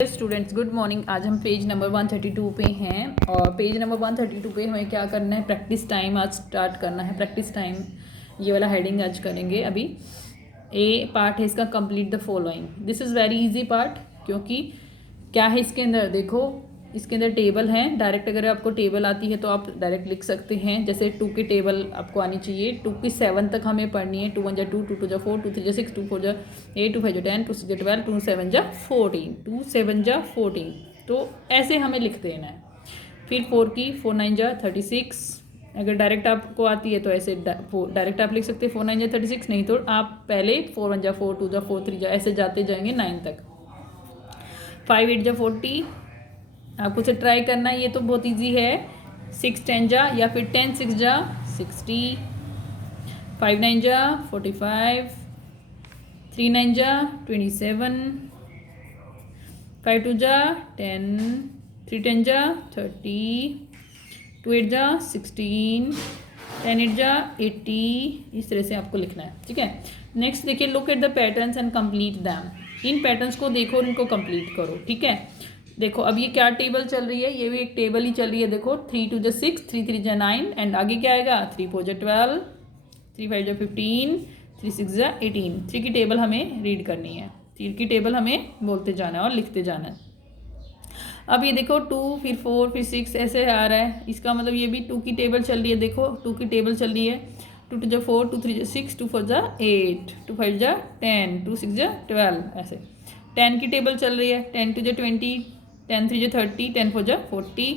Students good morning. आज हम page number 132 पे हैं और पेज नंबर 132 पे हमें क्या करना है, प्रैक्टिस टाइम आज स्टार्ट करना है। प्रैक्टिस टाइम ये वाला हेडिंग आज करेंगे। अभी ए पार्ट है इसका, complete the following. This is very easy part, क्योंकि क्या है इसके अंदर, देखो इसके अंदर टेबल है। डायरेक्ट अगर आपको टेबल आती है तो आप डायरेक्ट लिख सकते हैं। जैसे 2 की टेबल आपको आनी चाहिए, 2 की 7 तक हमें पढ़नी है। 2 1 जा 2, 2 2 जा 4, 2 3 जा 6, 2 4 जा 8, 2 5 जा 10, 2 6 जा 12, 2 7 जा 14, 2 7 जा 14। तो ऐसे हमें लिख देना है। फिर 4 की 4 9 जा 36। अगर डायरेक्ट आपको आती है तो ऐसे डायरेक्ट आप लिख सकते हैं 4 9 जा 36, नहीं तो आप पहले 4 1 जा 4, 2 जा 4, 3 जा ऐसे जाते जाएंगे 9 तक। 5 8 जा 40, आपको से ट्राई करना है, ये तो बहुत इजी है। 6 10 जा या फिर 10 6 जा 60, 5 9 जा 45, 3 9 जा 27, 5 2 जा 10, 3 10 जा 30, 2 8 जा 16, 10 8 जा 80। इस तरह से आपको लिखना है, ठीक है। नेक्स्ट देखिए, look at the patterns and complete them. In patterns को देखो और इनको कंप्लीट करो, ठीक है। देखो अब ये क्या टेबल चल रही है, ये भी एक टेबल ही चल रही है। देखो 3 2 जा 6, 3 3 जा 9 एंड आगे क्या आएगा, 3 4 जा 12, 3 5 जा 15, 3 6 जा 18। 3 की टेबल हमें रीड करनी है, 3 की टेबल हमें बोलते जाना है और लिखते जाना है। अब ये देखो 2 फिर 4 फिर 6 ऐसे आ रहा है, इसका मतलब ये भी 2 की टेबल चल रही है। देखो 2 की टेबल चल रही है। 2 2 जा 4, 2 3 जा 6, 2 4 जा 8, 2 5 जा 10, 2 6 जा 12 ऐसे। 10 की टेबल चल रही है। 10 2 जा 20, 10 3 जा 30, 10 4 जा 40,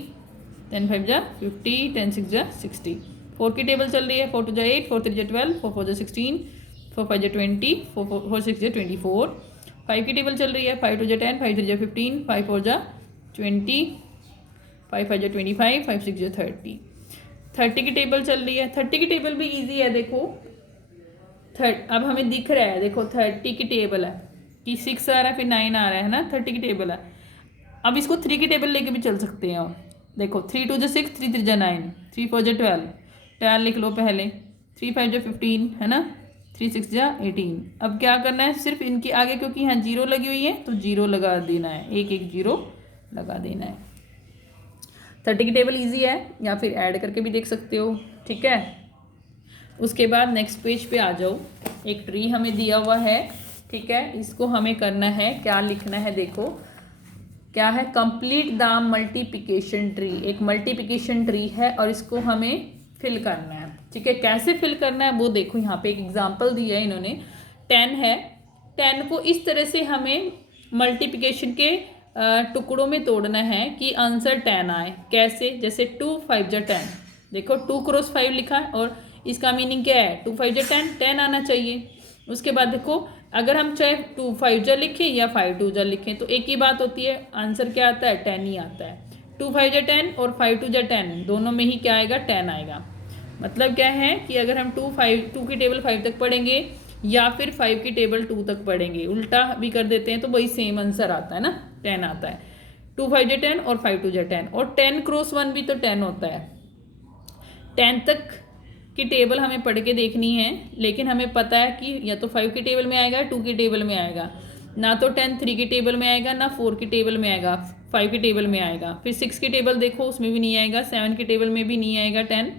10 5 जा 50, 10 6 जा 60। 4 की टेबल चल रही है। 4 2 जा 8, 4 3 जा 12, 4 4 जा 16, 4 5 जा 20, 4 6 जा 24। 5 की टेबल चल रही है। 5 2 जा 10, 5 3 जा 15, 5 4 जा 20, 5 5 जा 25, 5 6 जा 30। 30 की टेबल चल रही है। 30 की टेबल भी ईजी है। देखो अब हमें दिख रहा है, देखो 30 की टेबल है कि 6 आ रहा है फिर 9 आ रहा है ना, 30 की टेबल है। अब इसको 3 की टेबल लेके भी चल सकते हैं। और देखो 3 2 जा 6, 3 3 जा 9, 3 4 जा 12, 12 लिख लो पहले, 3 5 जा 15 है ना, 3 6 जा 18। अब क्या करना है, सिर्फ इनके आगे क्योंकि यहाँ जीरो लगी हुई है तो जीरो लगा देना है, एक एक जीरो लगा देना है। 30 की टेबल इजी है, या फिर ऐड करके भी देख सकते हो, ठीक है। उसके बाद नेक्स्ट पेज पे आ जाओ। एक ट्री हमें दिया हुआ है, ठीक है। इसको हमें करना है, क्या लिखना है, देखो क्या है, कंप्लीट द मल्टीप्लिकेशन ट्री। एक मल्टीप्लिकेशन ट्री है और इसको हमें फिल करना है, ठीक है। कैसे फिल करना है वो देखो, यहाँ पे एक एग्जांपल दिया है इन्होंने। 10 है, 10 को इस तरह से हमें मल्टीप्लिकेशन के टुकड़ों में तोड़ना है कि आंसर 10 आए। कैसे, जैसे 2 5 जा 10, देखो 2 क्रॉस 5 लिखा है और इसका मीनिंग क्या है, 2 5 जा 10, 10 आना चाहिए। उसके बाद देखो अगर हम चाहे 2 5 जा लिखें या 5 2 जा लिखें तो एक ही बात होती है, आंसर क्या आता है, 10 ही आता है। 2 5 जा 10 और 5 2 जा 10 दोनों में ही क्या आएगा, 10 आएगा। मतलब क्या है कि अगर हम 2 की टेबल 5 तक पढ़ेंगे या फिर 5 की टेबल 2 तक पढ़ेंगे, उल्टा भी कर देते हैं तो वही सेम आंसर आता है ना, 10 आता है। 2 5 जा 10 और 5 2 जा 10, और 10 क्रॉस 1 भी तो 10 होता है। 10 तक की टेबल हमें पढ़ के देखनी है, लेकिन हमें पता है कि या तो 5 की टेबल में आएगा, 2 की टेबल में आएगा, ना तो 10 3 की टेबल में आएगा, ना 4 की टेबल में आएगा, 5 की टेबल में आएगा। फिर 6 की टेबल देखो उसमें भी नहीं आएगा, 7 की टेबल में भी नहीं आएगा 10,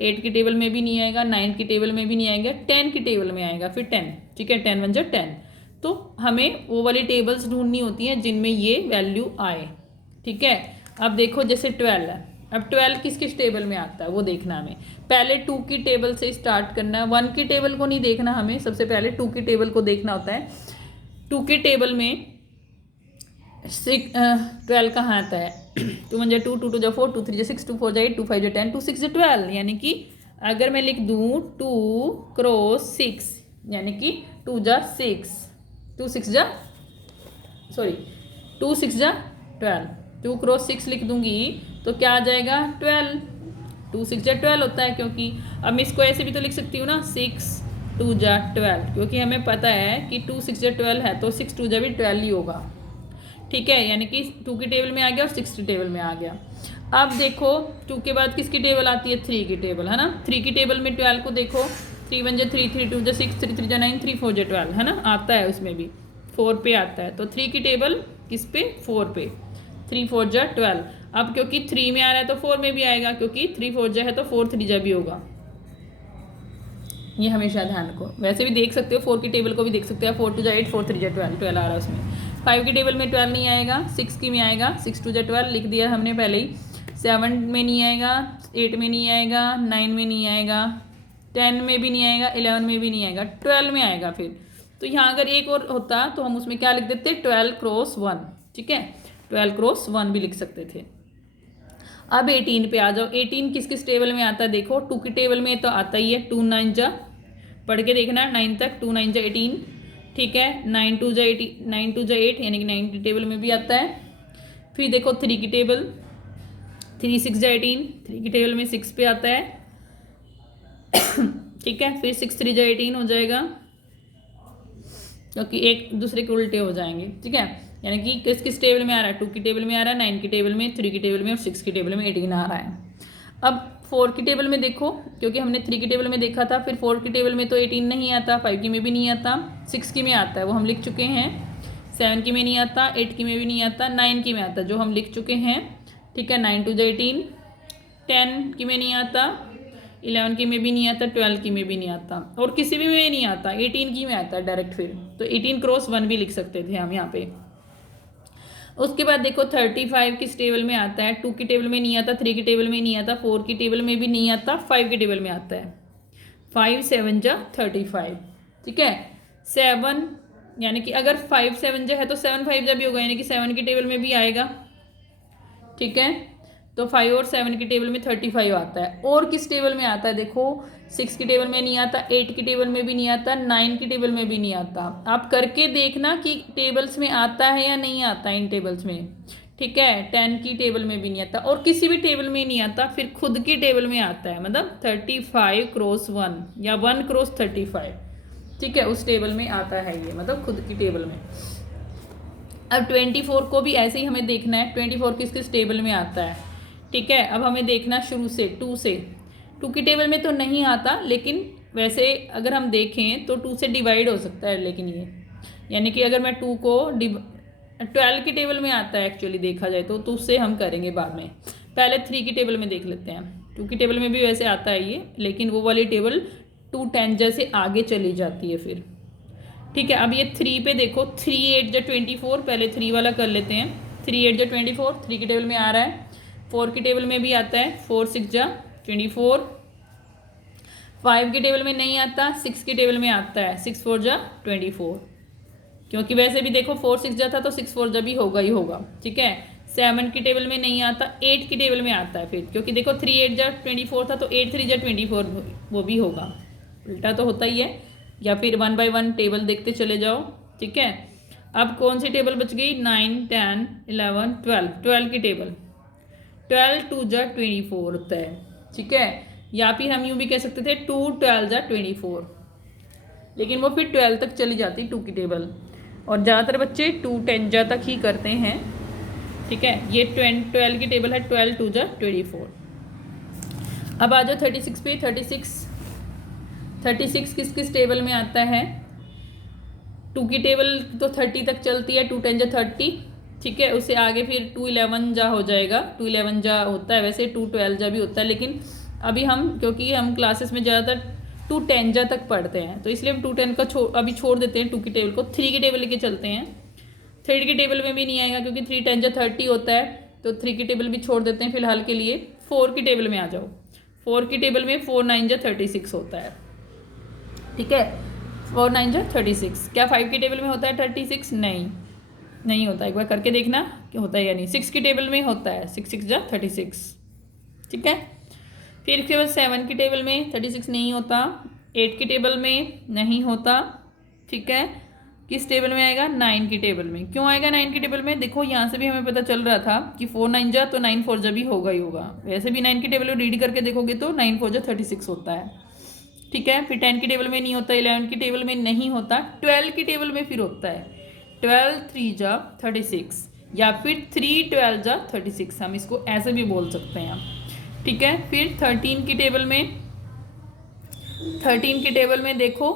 8 की टेबल में भी नहीं आएगा, 9 की टेबल में भी नहीं आएगा, 10 की टेबल में आएगा, फिर 10, ठीक है। 10 1 जा 10। तो हमें वो वाली टेबल्स ढूंढनी होती हैं जिनमें ये वैल्यू आए, ठीक है। अब देखो जैसे 12 है, अब 12 किस किस टेबल में आता है वो देखना हमें। पहले 2 की टेबल से स्टार्ट करना है, 1 की टेबल को नहीं देखना हमें, सबसे पहले 2 की टेबल को देखना होता है। 2 की टेबल में 12 कहाँ आता है, 2 1 जा 2, 2 2 जा 4, 2 3 जा 6, 2 4 जा 8, 2 5 जा 10, 2 6 जा 12। यानी कि अगर मैं लिख दूँ 2 क्रॉस 6 यानी कि 2 जा 6, 2 6 जा 12, 2 क्रॉस 6 लिख दूंगी तो क्या आ जाएगा, 12। 2 6 जा 12 होता है, क्योंकि अब मैं इसको ऐसे भी तो लिख सकती हूँ ना, 6 2 जा 12, क्योंकि हमें पता है कि 2 6 जा 12 है तो 6 2 जा भी 12 ही होगा, ठीक है। यानी कि 2 की टेबल में आ गया और 6 की टेबल में आ गया। अब देखो 2 के बाद किसकी टेबल आती है, 3 की टेबल, है ना। 3 की टेबल में 12 को देखो, 3 1 जा 3, 3 2 जा 6, 3 3 जा 9, 3 4 जा 12, है ना, आता है उसमें भी 4 पे आता है। तो 3 की टेबल किस पे, 4 पे। 3 4 जा 12। अब क्योंकि 3 में आ रहा है तो 4 में भी आएगा, क्योंकि 3 4 जा है तो 4 3 जा भी होगा। ये हमेशा ध्यान रखो। वैसे भी देख सकते हो, 4 की टेबल को भी देख सकते हो। 4 2 जा 8, 4 3 जा 12, 12 आ रहा है उसमें। 5 की टेबल में 12 नहीं आएगा, 6 की में आएगा। 6 2 जा 12 लिख दिया हमने पहले ही। 7 में नहीं आएगा, 8 में नहीं आएगा, 9 में नहीं आएगा, 10 में भी नहीं आएगा, 11 में भी नहीं आएगा, 12 में आएगा फिर। तो यहाँ अगर एक और होता तो हम उसमें क्या लिख देते, 12 क्रॉस 1। ठीक है, 12 क्रॉस 1 भी लिख सकते थे। अब 18 पे आ जाओ। 18 किस किस टेबल में आता है देखो। 2 की टेबल में तो आता ही है, 2 9 जा, पढ़ के देखना 9 तक। 2 9 जा 18। ठीक है, 9 2 जा 18, 9 2 जा 8, यानी कि 9 की टेबल में भी आता है। फिर देखो 3 की टेबल, 3 6 जा 18, 3 की टेबल में 6 पे आता है। ठीक है, फिर 6 3 जा 18 हो जाएगा, क्योंकि एक दूसरे के उल्टे हो जाएंगे। ठीक है, यानी कि किस किस टेबल में आ रहा है, 2 की टेबल में आ रहा है, 9 की टेबल में, 3 की टेबल में और 6 की टेबल में 18 आ रहा है। अब 4 की टेबल में देखो, क्योंकि हमने 3 की टेबल में देखा था, फिर 4 की टेबल में तो 18 नहीं आता, 5 की में भी नहीं आता, 6 की में आता है, वो हम लिख चुके हैं। 7 की में नहीं आता, 8 की में भी नहीं आता, 9 की में आता, जो हम लिख चुके हैं। ठीक है, 9 2 जा 18, 10 की में नहीं आता, 11 की में भी नहीं आता, 12 की में भी नहीं आता, और किसी भी में नहीं आता, 18 की में आता है डायरेक्ट फिर। तो 18 क्रॉस 1 भी लिख सकते थे हम यहाँ पे। उसके बाद देखो 35 किस टेबल में आता है। 2 की टेबल में नहीं आता, 3 की टेबल में नहीं आता, 4 की टेबल में भी नहीं आता, 5 की टेबल में आता है। 5 7 जा 35। ठीक है, 7, यानी कि अगर 5 7 जा है तो 7 5 जा भी होगा, यानी कि 7 की टेबल में भी आएगा। ठीक है, तो 5 और 7 की टेबल में 35 आता है। और किस टेबल में आता है देखो, 6 की टेबल में नहीं आता, 8 की टेबल में भी नहीं आता, 9 की टेबल में भी नहीं आता। आप करके देखना कि टेबल्स में आता है या नहीं आता इन टेबल्स में। ठीक है, 10 की टेबल में भी नहीं आता, और किसी भी टेबल में नहीं आता, फिर खुद की टेबल में आता है, मतलब 35 क्रॉस 1 या 1 क्रॉस 35। ठीक है, उस टेबल में आता है ये, मतलब खुद की टेबल में। अब 24 को भी ऐसे ही हमें देखना है, 24 किस किस टेबल में आता है। ठीक है, अब हमें देखना शुरू से 2 से। 2 की टेबल में तो नहीं आता, लेकिन वैसे अगर हम देखें तो 2 से डिवाइड हो सकता है, लेकिन ये यानी कि अगर मैं 2 को 12 की टेबल में आता है एक्चुअली देखा जाए तो उससे हम करेंगे बाद में। पहले 3 की टेबल में देख लेते हैं। 2 की टेबल में भी वैसे आता है ये, लेकिन वो वाली टेबल 2 10 जैसे आगे चली जाती है फिर। ठीक है, अब ये 3 पे देखो, 3 8 जा 24, पहले 3 वाला कर लेते हैं। 3 8 जा 24, 3 की टेबल में आ रहा है। 4 की टेबल में भी आता है, 4 6 जा 24। 5 की टेबल में नहीं आता, 6 की टेबल में आता है, 6 4 जा 24, क्योंकि वैसे भी देखो 4 6 जा था तो 6 4 जा भी होगा ही होगा। ठीक है, 7 की टेबल में नहीं आता, 8 की टेबल में आता है फिर, क्योंकि देखो 3 8 जा 24 था तो 8 3 जा 24 वो भी होगा, उल्टा तो होता ही है। या फिर 1 बाय 1 टेबल देखते चले जाओ। ठीक है, अब कौन सी टेबल बच गई, 9 10 11 12, 12 की टेबल। 12 2 जा 24 होता है। ठीक है, या फिर हम यूँ भी कह सकते थे 2 12 जा 24, लेकिन वो फिर 12 तक चली जाती 2 की टेबल, और ज़्यादातर बच्चे 2 10 जा तक ही करते हैं। ठीक है, ये 12 की टेबल है, 12 2 जा 24। अब आ जाओ 36 पे। 36 किस किस टेबल में आता है। 2 की टेबल तो 30 तक चलती है, 2 10 जा 30। ठीक है, उससे आगे फिर 2 11 जा हो जाएगा। 2 11 जा होता है, वैसे 2 12 जा भी होता है, लेकिन अभी हम क्योंकि हम क्लासेस में ज़्यादातर 2 10 जा तक पढ़ते हैं, तो इसलिए हम 2 10 का अभी छोड़ देते हैं 2 की टेबल को। 3 की टेबल लेके चलते हैं। 3 की टेबल में भी नहीं आएगा, क्योंकि 3 10 जा 30 होता है, तो 3 की टेबल भी छोड़ देते हैं फिलहाल के लिए। 4 की टेबल में आ जाओ। 4 की टेबल में 4 9 जा 36 होता है। ठीक है, 4 9 जा 36। क्या 5 की टेबल में होता है 36? नहीं होता, एक बार करके देखना कि होता है या नहीं। 6 की टेबल में होता है, 6 6 जा 36। ठीक है, फिर इसके बाद 7 की टेबल में 36 नहीं होता, 8 की टेबल में नहीं होता। ठीक है, किस टेबल में आएगा, 9 की टेबल में। क्यों आएगा 9 की टेबल में, देखो यहाँ से भी हमें पता चल रहा था कि 4 9 जा तो 9 4 जा भी होगा ही होगा। वैसे भी 9 की टेबल में रीड करके देखोगे तो 9 4 जा 36 होता है। ठीक है, फिर 10 की टेबल में नहीं होता, 11 की टेबल में नहीं होता, 12 की टेबल में फिर होता है। 12 3 जा 36, या फिर 3 12 जा 36, हम इसको ऐसे भी बोल सकते हैं। ठीक है, फिर 13 की टेबल में देखो,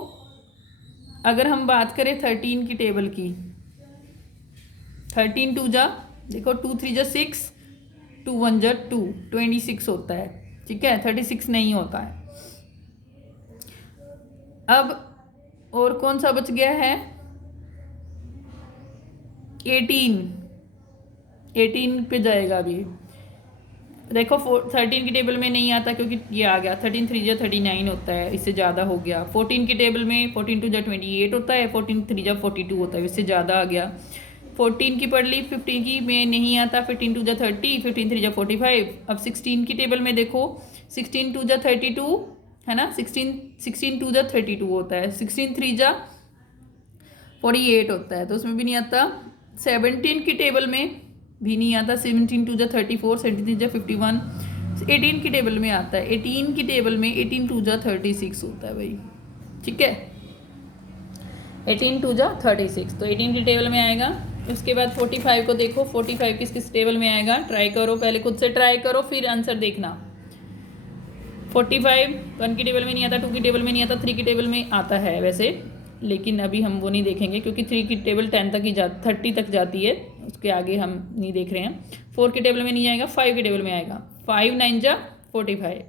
अगर हम बात करें 13 की टेबल की, 13 टू जा, देखो 2 3 जा 6, 2 1 जा 2, 26 होता है। ठीक है, 36 नहीं होता है। अब और कौन सा बच गया है? 18 पे जाएगा अभी। देखो 13 की टेबल में नहीं आता क्योंकि ये आ गया, 13 3 जा 39 होता है, इससे ज़्यादा हो गया। 14 की टेबल में 14 2 जा 28 होता है, 14 3 जा 42 होता है, इससे ज़्यादा आ गया। 14 की पढ़ ली, 15 की में नहीं आता, 15 2 जा 30, 15 3 जा 45। अब 16 की टेबल में देखो, 16 2 जा 32 है ना, 16 2 जा 32 होता है, 16 3 जा 48 होता है, तो उसमें भी नहीं आता। 17 की टेबल में भी नहीं आता, 17 2 जा 34, 17 3 जा 51। 18 की टेबल में आता है, 18 की टेबल में 18 2 जा 36 होता है भाई। ठीक है, 18 2 जा 36, तो 18 की टेबल में आएगा। उसके बाद 45 को देखो, 45 किस टेबल में आएगा? ट्राई करो, पहले खुद से ट्राई करो फिर आंसर देखना। 45 1 की टेबल में नहीं आता, 2 की टेबल में नहीं आता, 3 की टेबल में आता है वैसे, लेकिन अभी हम वो नहीं देखेंगे क्योंकि 3 की टेबल 10 तक ही 30 तक जाती है, उसके आगे हम नहीं देख रहे हैं। 4 की टेबल में नहीं आएगा, 5 की टेबल में आएगा, 5 9 जा 45।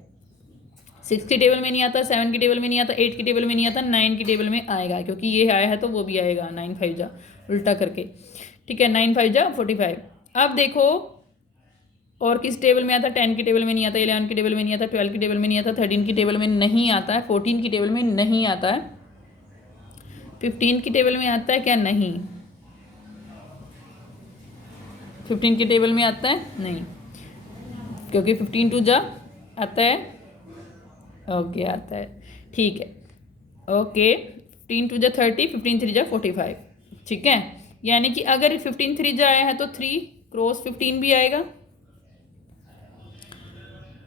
6 की टेबल में नहीं आता, 7 की टेबल में नहीं आता, 8 की टेबल में नहीं आता, 9 की टेबल में आएगा क्योंकि ये आया है तो वो भी आएगा, 9 5 जा उल्टा करके। ठीक है, 9 5 जा 45। अब देखो और किस टेबल में आता है? 10 की टेबल में नहीं आता, 11 की टेबल में नहीं आता, 12 की टेबल में नहीं आता, 13 की टेबल में नहीं आता है, 14 की टेबल में नहीं आता है, 15 की टेबल में आता है क्या? नहीं। 15 की टेबल में आता है नहीं, क्योंकि 15 2 जा आता है, ओके आता है। ठीक है, ओके 15 2 जा 30, 15 3 जा 45। ठीक है, यानी कि अगर 15 3 जा आया है तो 3 क्रॉस 15 भी आएगा।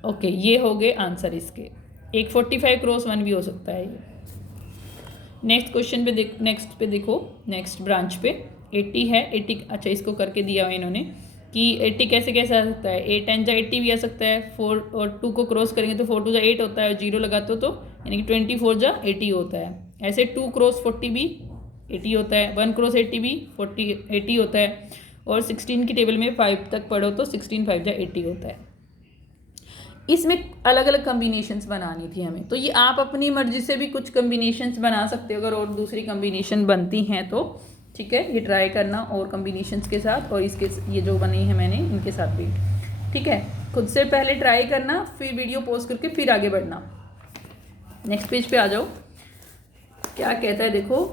ओके, ये हो गए आंसर इसके। एक 45 क्रॉस 1 भी हो सकता है ये। नेक्स्ट क्वेश्चन पे देखो, नेक्स्ट ब्रांच पे 80 है। 80 अच्छा इसको करके दिया हुआ इन्होंने कि 80 कैसे आ सकता है? 8 10 जा 80 भी आ सकता है, 4 और 2 को क्रॉस करेंगे तो 4 2 जा 8 होता है, और 0 लगाते हो तो यानी कि 24 जा 80 होता है। ऐसे 2 क्रॉस 40 भी 80 होता है, 1 क्रॉस 80 भी 80 होता है, और 16 की टेबल में 5 तक पढ़ो तो 16 5 जा 80 होता है। इसमें अलग अलग कम्बिनेशंस बनानी थी हमें, तो ये आप अपनी मर्जी से भी कुछ कम्बिनेशंस बना सकते हो अगर और दूसरी कम्बिनेशन बनती हैं तो। ठीक है, ये ट्राई करना और कम्बिनेशंस के साथ, और इसके ये जो बनी है मैंने इनके साथ भी। ठीक है, खुद से पहले ट्राई करना, फिर वीडियो पॉज करके फिर आगे बढ़ना। नेक्स्ट पेज पे आ जाओ, क्या कहता है देखो,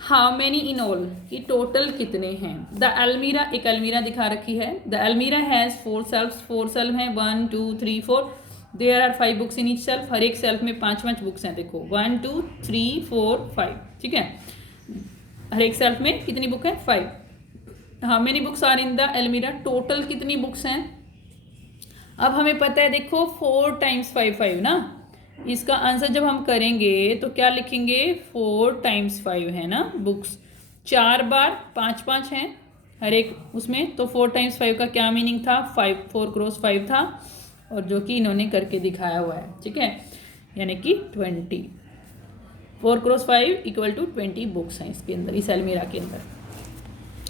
हाउ मैनी इन ऑल, कि टोटल कितने हैं। द अलमीरा, एक अलमीरा दिखा रखी है। द अलमीरा हैज़ 4 सेल्फ, 4 सेल्फ हैं, 1 2 3 4। There are 5 books in each shelf, हर एक सेल्फ में 5 बुक्स हैं। देखो 1 2 3 4 5। ठीक है, हर एक सेल्फ में कितनी बुक है? 5। How many books are in the almirah, total कितनी बुक्स हैं। अब हमें पता है देखो 4 टाइम्स 5 5 ना, इसका आंसर जब हम करेंगे तो क्या लिखेंगे? 4 टाइम्स 5 है ना बुक्स, 4 बार 5 5 हैं हर एक उसमें, तो 4 टाइम्स 5 का क्या मीनिंग था? 4 क्रॉस 5 था, और जो कि इन्होंने करके दिखाया हुआ है। ठीक है, यानी कि 20, 4 क्रॉस 5 इक्वल टू 20 बुक्स हैं इसके अंदर, इस अलमीरा के अंदर।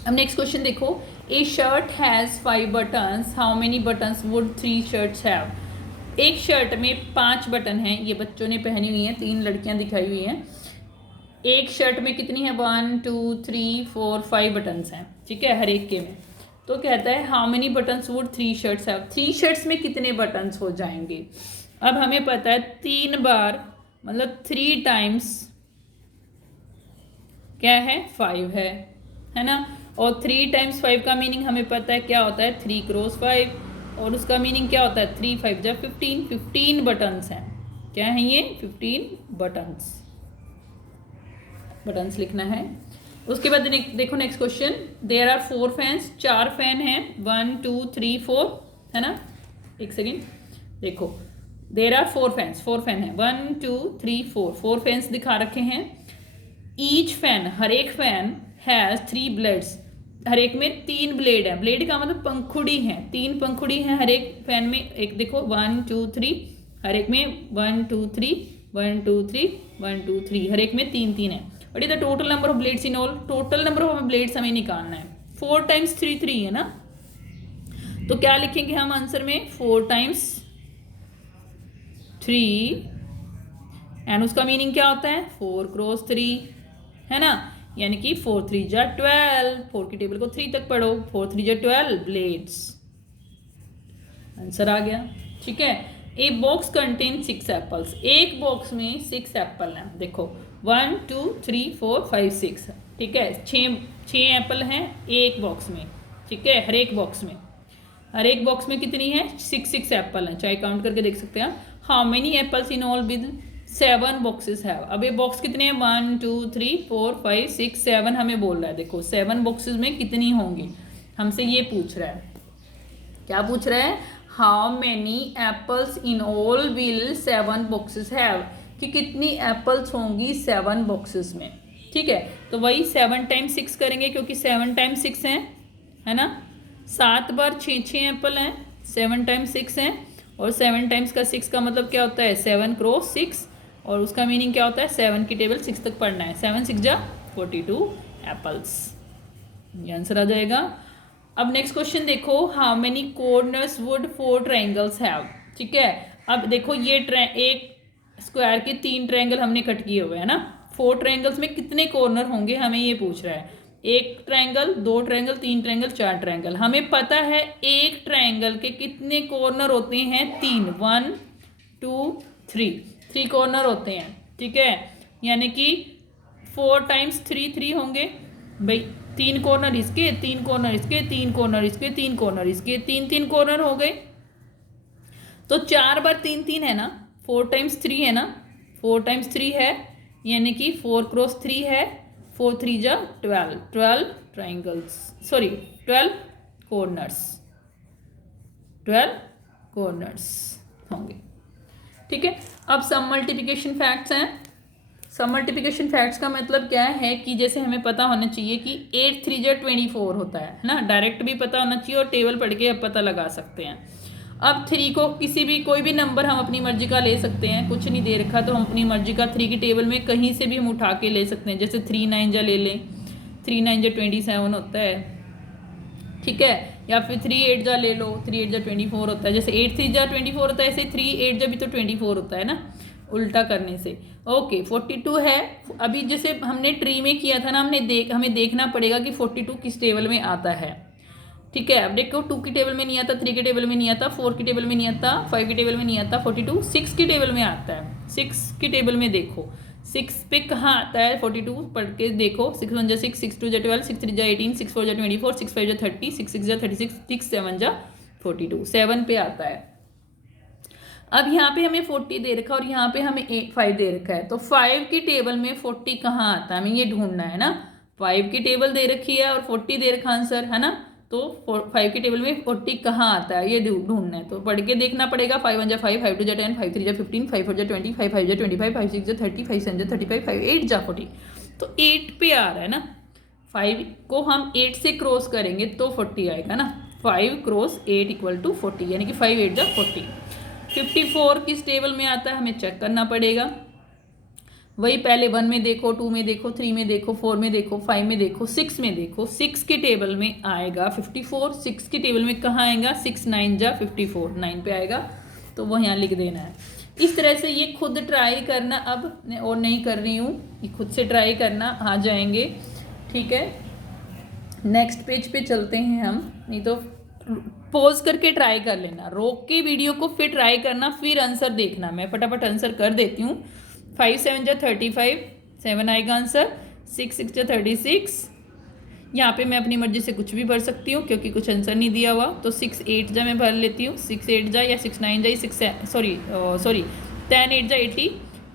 अब नेक्स्ट क्वेश्चन देखो, ए shirt has 5 buttons, how many buttons would 3 shirts have. एक शर्ट में 5 बटन हैं, ये बच्चों ने पहनी हुई हैं, 3 लड़कियां दिखाई हुई हैं। एक शर्ट में कितनी है? 1 2 3 4 5 बटन्स हैं। ठीक है, हर एक के में। तो कहता है how many buttons would 3 shirts have, 3 shirts में कितने बटन्स हो जाएंगे। अब हमें पता है 3 बार मतलब 3 टाइम्स क्या है? 5 है ना, और 3 टाइम्स 5 का मीनिंग हमें पता है क्या होता है? 3 क्रॉस 5, और उसका मीनिंग क्या होता है? 3 5 जा 15, 15 बटन्स हैं। क्या है ये? 15 बटन्स लिखना है। उसके बाद देखो next question, there are 4 fans, 4 fan हैं, 1 2 3 4 है ना। एक सेकेंड देखो, देयर आर 4 फैंस, 4 फैन है, 1 2 3 4 फैंस दिखा रखे हैं। ईच फैन, हर एक फैन, हैज़ 3 ब्लेड्स, हर एक में 3 ब्लेड है। ब्लेड का मतलब पंखुड़ी है, 3 पंखुड़ी हैं हर एक फैन में। एक देखो 1 2 3, हर एक में 1 2 3 1 2 3 1 2 3, हर एक में 3 3 है। और ये the total number of blades in all, total number of blades हमें निकालना है। 4 टाइम्स 3 3 है ना, तो क्या लिखेंगे हम आंसर में 4 टाइम्स 3 एंड उसका मीनिंग क्या होता है 4 क्रॉस 3 है ना, यानी कि 4 3 जा 12, 4 की टेबल को 3 तक पढ़ो, 4 3 जा 12 ब्लेड्स, आंसर आ गया। ठीक है, ए बॉक्स कंटेन 6 एप्पल्स, एक बॉक्स में 6 एप्पल हैं, देखो 1 2 3 4 5 6, ठीक है, 6 एप्पल हैं एक बॉक्स में, ठीक है, हर एक बॉक्स में कितनी है 6 एप्पल हैं, चाहे काउंट करके देख सकते हैं। How many apples in all with 7 boxes है, अब ये बॉक्स कितने हैं 1 2 3 4 5 6 7 हमें बोल रहा है, देखो 7 बॉक्सेस में कितनी होंगी, हमसे ये पूछ रहा है, क्या पूछ रहा है, how many apples in all will 7 boxes have, कि कितनी एप्पल्स होंगी 7 बॉक्सेस में। ठीक है, तो वही 7 टाइम्स 6 करेंगे, क्योंकि 7 टाइम्स 6 हैं, है ना, 7 बार 6 एप्पल हैं, 7 टाइम्स 6 हैं, और 7 टाइम्स का 6 का मतलब क्या होता है 7 क्रॉस 6, और उसका मीनिंग क्या होता है 7 की टेबल 6 तक पढ़ना है, 7 6 जा 42 एप्पल्स, ये आंसर आ जाएगा। अब नेक्स्ट क्वेश्चन देखो, how many corners would 4 triangles have. ठीक है, अब देखो ये एक स्क्वायर के 3 ट्रायंगल हमने कट किए हुए हैं ना, 4 ट्रायंगल्स में कितने कॉर्नर होंगे हमें ये पूछ रहा है, 1 ट्रायंगल 2 ट्रायंगल 3 ट्रायंगल 4 ट्रायंगल, हमें पता है एक ट्रायंगल के कितने कॉर्नर होते हैं 3, 1 2 3 कॉर्नर होते हैं। ठीक है, यानी कि 4 टाइम्स 3 3 होंगे भाई, 3 कॉर्नर इसके, 3 कॉर्नर इसके, 3 कॉर्नर इसके, 3 कॉर्नर इसके, 3 कॉर्नर हो गए, तो 4 बार 3 3 है ना, 4 टाइम्स 3 है ना, 4 टाइम्स 3 है, यानी कि 4 क्रॉस 3 है, 4 3 जा 12 ट्राइंगल्स, सॉरी 12 कॉर्नर्स होंगे। ठीक है, अब सम मल्टीप्लिकेशन फैक्ट्स हैं। सम मल्टीप्लिकेशन फैक्ट्स का मतलब क्या है कि जैसे हमें पता होना चाहिए कि 8 3 जा 24 होता है ना, डायरेक्ट भी पता होना चाहिए और टेबल पढ़ के अब पता लगा सकते हैं। अब 3 को कोई भी नंबर हम अपनी मर्जी का ले सकते हैं, कुछ नहीं दे रखा तो हम अपनी मर्जी का 3 की टेबल में कहीं से भी हम उठा के ले सकते हैं, जैसे 3 9 जा ले लें, 3 9 जा 27 होता है, ठीक है, या फिर 3 8 जा ले लो, 3 8 जा 24 होता है, जैसे 8 3 जा 24 होता है, ऐसे 3 8 जा भी तो 24 होता है ना, उल्टा करने से। ओके 42 है, अभी जैसे हमने ट्री में किया था ना, हमें देखना पड़ेगा कि 42 किस टेबल में आता है। ठीक है, अब देखो 2 की टेबल में नहीं आता, 3 की टेबल में नहीं आता, 4 की टेबल में नहीं आता, 5 की टेबल में नहीं आता, 42 6 की टेबल में आता है, 6 की टेबल में देखो 6 पे कहाँ आता है 42, पढ़ के देखो, 6 1 जा 6, 6 2 जा 12, 6 3 जा 18, 6 4 जा 24, 6 5 जा 30, 6 6 जा 36, 6 7 जा 42, 7 पे आता है। अब यहाँ पे हमें 40 दे रखा है और यहाँ पे हमें 5 दे रखा है, तो 5 की टेबल में 40 कहाँ आता है हमें ये ढूंढना है ना, 5 की टेबल दे रखी है और 40 दे रखा आंसर है ना, तो 5 की टेबल में 40 कहाँ आता है ये ढूंढना है, तो पढ़ के देखना पड़ेगा। 5 1 जा 5, 5 2 जा 10, 5 3 जा 15, 5 4 जा 20, 5 5 जा 25, 5 6 जा 30, 5 7 जा 35, 5 8 जा 40, तो 8 पे आ रहा है ना, 5 को हम 8 से क्रॉस करेंगे तो 40 आएगा ना, 5 क्रॉस 8 इक्वल टू 40, यानी कि 5 8 जा 40। 54 किस टेबल में आता है हमें चेक करना पड़ेगा, वही पहले 1 में देखो, 2 में देखो, 3 में देखो, 4 में देखो, 5 में देखो, 6 में देखो, 6 की टेबल में आएगा 54, 6 की टेबल में कहाँ आएगा 6 9 जा 54, 9 पे आएगा, तो वो यहाँ लिख देना है। इस तरह से ये खुद ट्राई करना, अब और नहीं कर रही हूँ, ये खुद से ट्राई करना आ जाएंगे। ठीक है, नेक्स्ट पेज पे चलते हैं हम, नहीं तो पॉज करके ट्राई कर लेना, रोक के वीडियो को फिर ट्राई करना, फिर आंसर देखना। मैं फटाफट आंसर कर देती हूँ। 5 7 जा 35, 7 आएगा आंसर, 6 6 जा 36, यहाँ पे मैं अपनी मर्जी से कुछ भी भर सकती हूँ क्योंकि कुछ आंसर नहीं दिया हुआ, तो 6 8 जा मैं भर लेती हूँ, 6 8 जा या 6 9 जा 10 8 जा 80,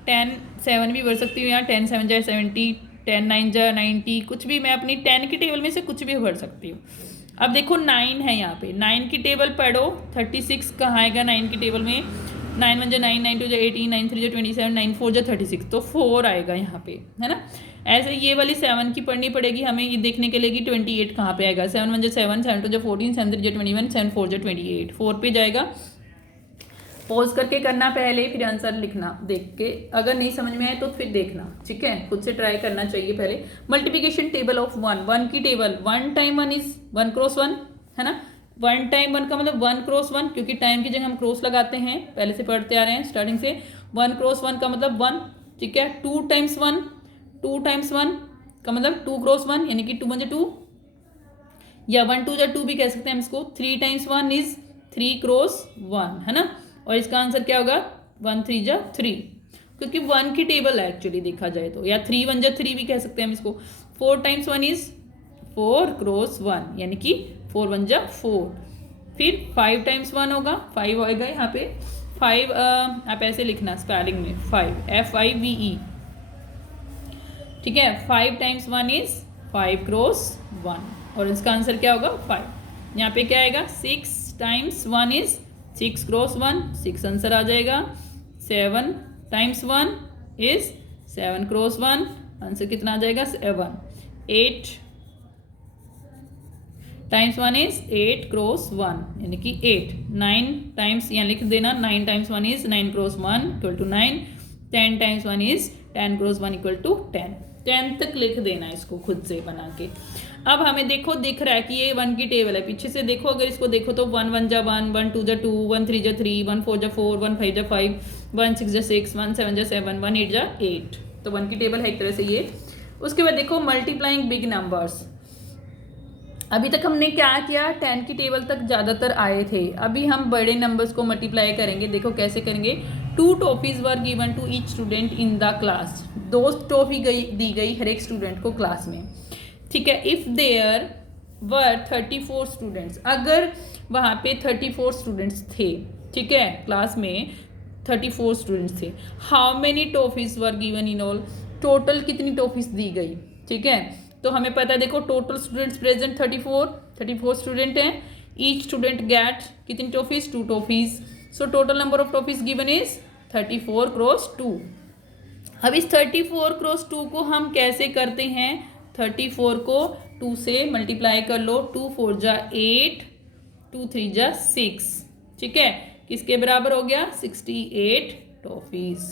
10 7 भी भर सकती हूँ यहाँ, 10 7 जा 70, 10 9 जा 90, कुछ भी मैं अपनी 10 की टेबल में से कुछ भी भर सकती हूँ। अब देखो 9 है यहाँ पे, 9 की टेबल पढ़ो, 36 कहाँ आएगा 9 की टेबल में, 9 1 जा 9, 9 2 जा 18, 9 3 जा 27, 9 4 जा 36, तो 4 आएगा यहाँ पे, है ना। ऐसे ये वाली 7 की पढ़नी पड़ेगी हमें, ये देखने के लिए कि 28 कहाँ पे आएगा, 7 1 जा 7, 7 2 जा 14, 7 3 जा 21, 7 4 जा 28, 4 पे जाएगा। पॉज करके करना पहले, फिर आंसर लिखना देख के, अगर नहीं समझ में आए तो फिर देखना, ठीक है, खुद से ट्राई करना चाहिए पहले। मल्टीप्लिकेशन टेबल ऑफ वन की टेबल, 1 टाइम 1 इज 1 क्रॉस 1, है ना। 1 टाइम 1 का मतलब 1 क्रॉस 1, क्योंकि टाइम की जगह हम क्रॉस लगाते हैं, पहले से पढ़ते आ रहे हैं स्टार्टिंग से। 1 क्रॉस 1 का मतलब 1, ठीक है। 2 टाइम्स 1, 2 टाइम्स 1 का मतलब 2 क्रॉस 1, यानी कि 2 1 2, या 1 2 2 भी कह सकते हैं हम इसको। 3 टाइम्स 1 इज 3 क्रॉस 1, है ना। और इसका आंसर क्या होगा, 1 3 3, क्योंकि 1 की टेबल है एक्चुअली देखा जाए तो, या 3 1 3 भी कह सकते हैं हम इसको। 4 टाइम्स 1 इज 4 क्रॉस 1, यानी कि 4 1 4। फिर 5 टाइम्स 1 होगा, 5 होएगा यहाँ पे 5, आप ऐसे लिखना स्पेलिंग में 5 FIVE, ठीक है। 5 टाइम्स 1 इज 5 क्रॉस 1, और इसका आंसर क्या होगा 5। यहाँ पे क्या आएगा, 6 टाइम्स 1 इज 6 क्रॉस 1, 6 आंसर आ जाएगा। 7 टाइम्स 1 इज 7 क्रॉस 1, आंसर कितना आ जाएगा 7। 8 टाइम्स 1 इज 8 क्रॉस 1, यानी कि 8। 9 टाइम्स यहाँ लिख देना, 9 times 1 is 9 cross 1 equal to 9। 10 times 1 is 10 cross 1 equal to 10। 10 तक लिख देना इसको खुद से बना के। अब हमें देखो दिख रहा है कि ये 1 की टेबल है, पीछे से देखो, अगर इसको देखो तो 1 1 जा 1, 1 2 जा 2, 1 3 जा 3, 1 4 जा 4, 1 5 जा 5, 1 6 जा 6, 1 7 जा 7, 1 8 जा 8। तो 1 की टेबल है एक तरह से ये। उसके बाद देखो मल्टीप्लाइंग बिग नंबर्स। अभी तक हमने क्या किया, 10 की टेबल तक ज़्यादातर आए थे, अभी हम बड़े नंबर्स को मल्टीप्लाई करेंगे। देखो कैसे करेंगे। 2 toffees were given to each student in the class. 2 toffee दी गई हर एक स्टूडेंट को क्लास में, ठीक है। इफ़ देयर वर 34 स्टूडेंट्स, अगर वहाँ पे 34 स्टूडेंट्स थे, ठीक है, क्लास में 34 स्टूडेंट्स थे। How many toffees were given in all, total कितनी टॉफीज़ दी गई, ठीक है। तो हमें पता है, देखो टोटल स्टूडेंट्स प्रेजेंट 34 स्टूडेंट हैं। ईच स्टूडेंट गेट कितनी toffees, 2 toffees. So total number of toffees given is 34 cross 2। अब इस 34 क्रॉस 2 को हम कैसे करते हैं, 34 को 2 से मल्टीप्लाई कर लो। 2 4 जा 8, 2 3 जा 6, ठीक है, किसके बराबर हो गया 68 टॉफीज़,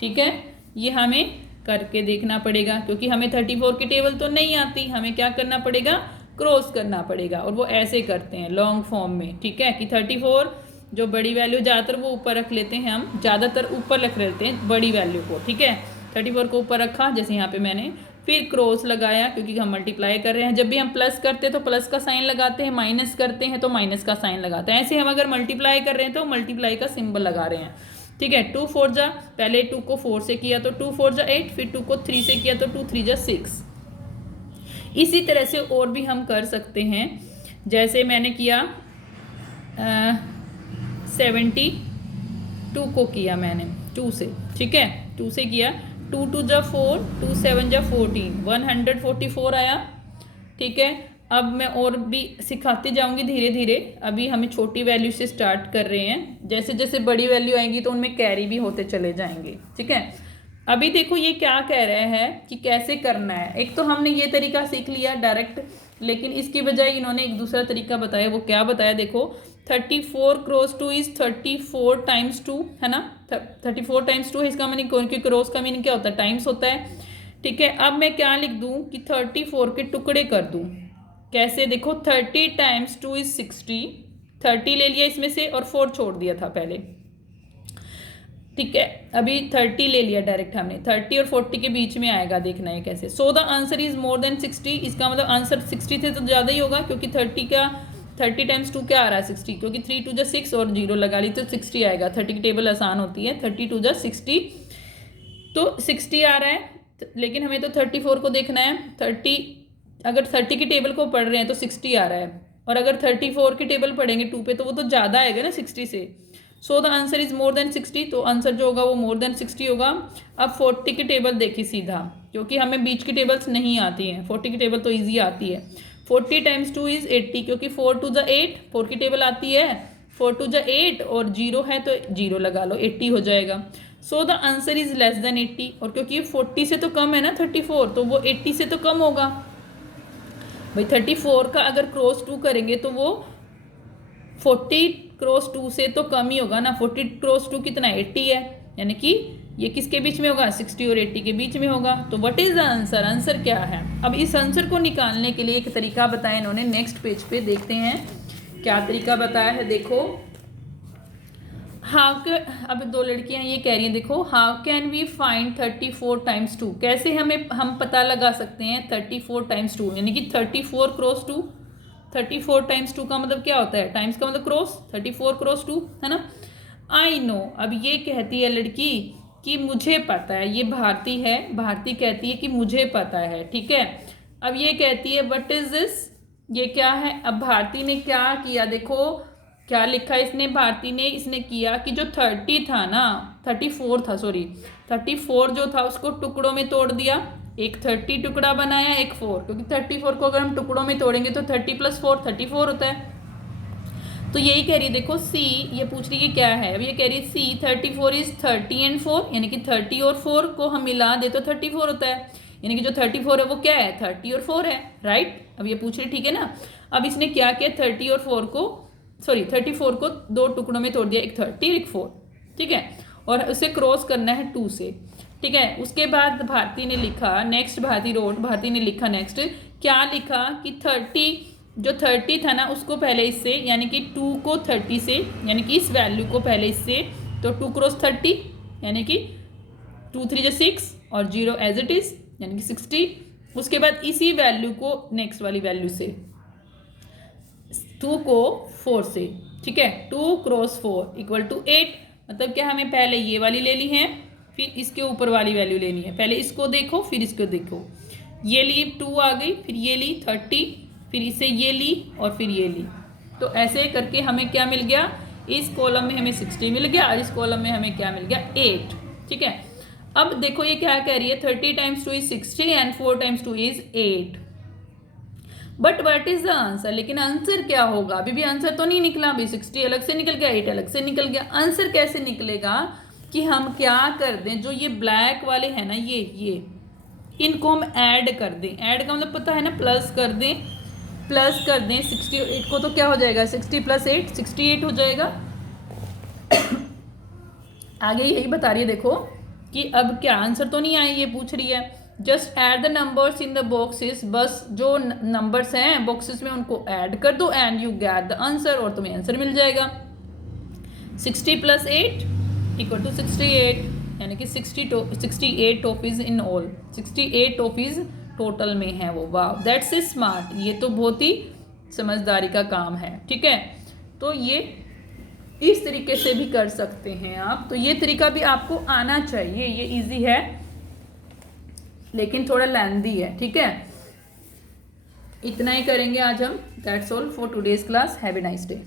ठीक है। ये हमें करके देखना पड़ेगा, क्योंकि हमें 34 की टेबल तो नहीं आती, हमें क्या करना पड़ेगा, क्रॉस करना पड़ेगा। और वो ऐसे करते हैं लॉन्ग फॉर्म में, ठीक है, कि 34 जो बड़ी वैल्यू ज़्यादातर वो ऊपर रख लेते हैं, हम ज़्यादातर ऊपर रख लेते हैं बड़ी वैल्यू को, ठीक है। 34 को ऊपर रखा, जैसे यहाँ पे मैंने, फिर क्रॉस लगाया, क्योंकि हम मल्टीप्लाई कर रहे हैं। जब भी हम प्लस करते हैं तो प्लस का साइन लगाते हैं, माइनस करते हैं तो माइनस का साइन लगाते हैं। ऐसे हम अगर मल्टीप्लाई कर रहे हैं तो मल्टीप्लाई का सिंबल लगा रहे हैं, ठीक है। 2 4 जा, पहले 2 को 4 से किया तो 2 4 जा 8, फिर 2 को 3 से किया तो 2 3 जा 6। इसी तरह से और भी हम कर सकते हैं, जैसे मैंने किया 72 को किया मैंने 2 से, ठीक है, 2 से किया। 2 2 जा 4, 2 7 जा 14, 144 आया, ठीक है। अब मैं और भी सिखाती जाऊंगी धीरे धीरे, अभी हमें छोटी वैल्यू से स्टार्ट कर रहे हैं, जैसे जैसे बड़ी वैल्यू आएंगी तो उनमें कैरी भी होते चले जाएंगे, ठीक है। अभी देखो ये क्या कह रहे हैं कि कैसे करना है। एक तो हमने ये तरीका सीख लिया डायरेक्ट, लेकिन इसकी बजाय इन्होंने एक दूसरा तरीका बताया। वो क्या बताया, देखो 34 क्रॉस 2 इज 34 टाइम्स 2, है ना। 34 टाइम्स 2 है, इसका मीनिंग, क्योंकि क्रॉस का मीनिंग क्या होता है, टाइम्स होता है, ठीक है। अब मैं क्या लिख दूँ कि 34 के टुकड़े कर दूँ। कैसे, देखो 30 टाइम्स 2 इज 60, 30 ले लिया इसमें से और 4 छोड़ दिया था पहले, ठीक है। अभी 30 ले लिया डायरेक्ट हमने, 30 और 40 के बीच में आएगा, देखना है कैसे। So the answer is more than 60, इसका मतलब आंसर 60 से तो ज़्यादा ही होगा, क्योंकि 30 टाइम्स 2 क्या आ रहा है 60, क्योंकि 3 2 जा 6 और 0 लगा ली तो 60 आएगा। 30 की टेबल आसान होती है, 30 2 जा 60, तो 60 आ रहा है। लेकिन हमें तो 34 को देखना है। 30, अगर 30 की टेबल को पढ़ रहे हैं तो 60 आ रहा है, और अगर 34 की टेबल पढ़ेंगे 2 पे तो वो तो ज़्यादा आएगा ना 60 से। So the answer is more than 60, तो आंसर जो होगा वो मोर देन 60 होगा। अब 40 की टेबल देखी सीधा, क्योंकि हमें बीच की टेबल्स नहीं आती हैं, 40 की टेबल तो ईजी आती है। 40 टाइम्स 2 इज 80, क्योंकि 4 2 जा 8, 4 की टेबल आती है, 4 2 जा 8 और 0 है तो 0 लगा लो, 80 हो जाएगा। So the answer is less than 80, और क्योंकि 40 से तो कम है ना 34, तो वो 80 से तो कम होगा भाई। 34 का अगर क्रॉस 2 करेंगे तो वो 40 क्रॉस 2 से तो कम ही होगा ना। 40 क्रॉस 2 कितना, 80 है, यानी कि ये किसके बीच में होगा, 60 और 80 के बीच में होगा। तो what is the answer, answer क्या है। अब इस आंसर को निकालने के लिए एक तरीका बताया इन्होंने, नेक्स्ट पेज पे देखते हैं क्या तरीका बताया है। देखो अब दो लड़कियां ये कह रही हैं, देखो how can we find 34 times 2, कैसे हम पता लगा सकते हैं 34 टाइम्स 2, यानी कि 34 क्रॉस 2। 34 टाइम्स 2 का मतलब क्या होता है, टाइम्स का मतलब क्रॉस, 34 क्रॉस 2 है ना। आई नो, अब ये कहती है लड़की कि मुझे पता है, ये भारती है, भारती कहती है कि मुझे पता है, ठीक है। अब ये कहती है व्हाट इज दिस, ये क्या है। अब भारती ने क्या किया, देखो क्या लिखा इसने, भारती ने इसने किया कि जो 30 था ना, 34 था सॉरी, 34 जो था उसको टुकड़ों में तोड़ दिया, एक 30 टुकड़ा बनाया, एक 4, क्योंकि 34 को अगर हम टुकड़ों में तोड़ेंगे तो 30 + 4 34 होता है। तो यही कह रही है, देखो सी, ये पूछ रही है क्या है। अब ये कह रही है सी 34 इज 30 and 4, यानी कि 30 और 4 को हम मिला दे तो 34 होता है, यानी कि जो 34 है वो क्या है, 30 और 4 है, राइट। अब ये पूछ रही ठीक है ना। अब इसने क्या किया, 30 और 4 को सॉरी 34 को 2 टुकड़ों में तोड़ दिया, एक 30 एक 4, ठीक है, और उसे क्रॉस करना है 2 से, ठीक है। उसके बाद भारती ने लिखा नेक्स्ट, भारती ने लिखा नेक्स्ट, क्या लिखा कि 30 था ना उसको पहले इससे, यानी कि 2 को 30 से, यानी कि इस वैल्यू को पहले इससे, तो 2 क्रॉस 30 यानी कि 2 3 = 6 और 0 एज इट इज यानी कि 60। उसके बाद इसी वैल्यू को नेक्स्ट वाली वैल्यू से, 2 को 4 से, ठीक है, 2 क्रॉस 4 = 8। मतलब क्या, हमें पहले ये वाली ले ली है, फिर इसके ऊपर वाली वैल्यू लेनी है, पहले इसको देखो फिर इसको देखो, ये ली 2 आ गई, फिर ये ली 30, फिर इसे ये ली और फिर ये ली। तो ऐसे करके हमें क्या मिल गया, इस कॉलम में हमें 60 मिल गया और इस कॉलम में हमें क्या मिल गया, 8, ठीक है। अब देखो ये क्या कह रही है, 30 × 2 = 60 and 4 × 2 = 8। But what is the answer, लेकिन आंसर क्या होगा, अभी भी आंसर तो नहीं निकला, अभी 60 अलग से निकल गया, 8 अलग से निकल गया। आंसर कैसे निकलेगा कि हम क्या कर दें, जो ये ब्लैक वाले हैं ना, ये इनको हम ऐड कर दें। ऐड का मतलब पता है ना, प्लस कर दें 68 को, तो क्या हो जाएगा, 60 + 8 68 हो जाएगा। आगे यही बता रही है देखो कि अब क्या, आंसर तो नहीं आए, ये पूछ रही है just add the numbers in the boxes, बस जो नंबर्स हैं बॉक्सेस में उनको ऐड कर दो and you get the answer, और तुम्हें आंसर मिल जाएगा। 60 + 8 = 68, यानी कि 68 toffees in all, 68 toffees total में है वो। वाह, दैट्स इज स्मार्ट, ये तो बहुत ही समझदारी का काम है, ठीक है। तो ये इस तरीके से भी कर सकते हैं आप, तो ये तरीका भी आपको आना चाहिए, ये इजी है लेकिन थोड़ा लेंथी है, ठीक है। इतना ही करेंगे आज हम, that's all for today's class, have a nice day.